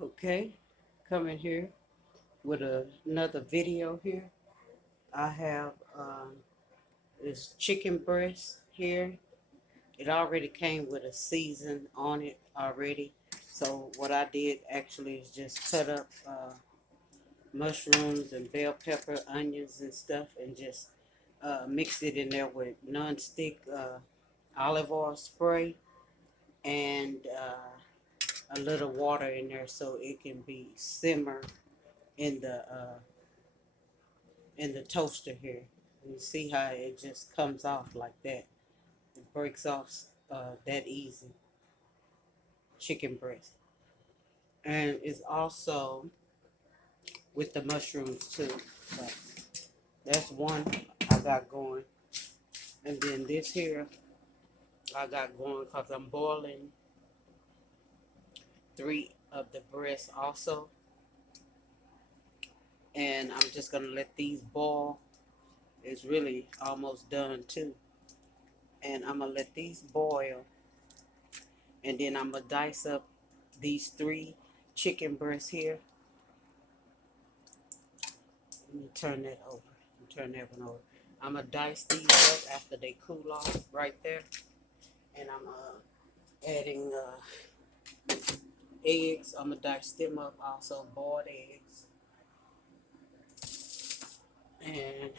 Okay, coming here with another video here. I have this chicken breast here. It already came with a season on it already. So what I did actually is just cut up mushrooms and bell pepper, onions and stuff, and just mixed it in there with non-stick olive oil spray and a little water in there so it can be simmer in the toaster here. And you see how it just comes off like that. It breaks off that easy. Chicken breast. And it's also with the mushrooms too. So that's one I got going. And then this here I got going because I'm boiling 3 of the breasts also. And I'm just going to let these boil. It's really almost done too. And I'm going to let these boil. And then I'm going to dice up these 3 chicken breasts here. Let me turn that over. Turn that one over. I'm going to dice these up after they cool off right there. And I'm adding eggs. I'm going to dice them up also, boiled eggs. And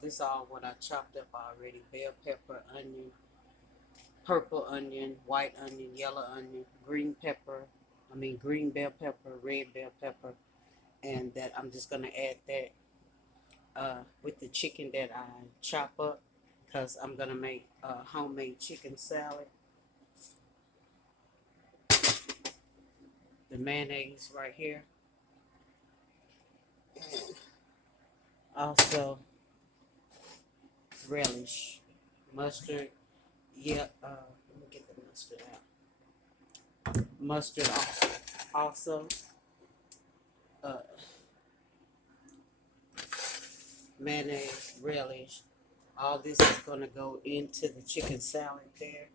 this all what I chopped up already. Bell pepper, onion, purple onion, white onion, yellow onion, green bell pepper, red bell pepper. And that I'm just going to add that with the chicken that I chop up, because I'm going to make a homemade chicken salad. The mayonnaise right here. And also relish. Mustard. Yeah, let me get the mustard out. Mustard also. Mayonnaise, relish. All this is going to go into the chicken salad there.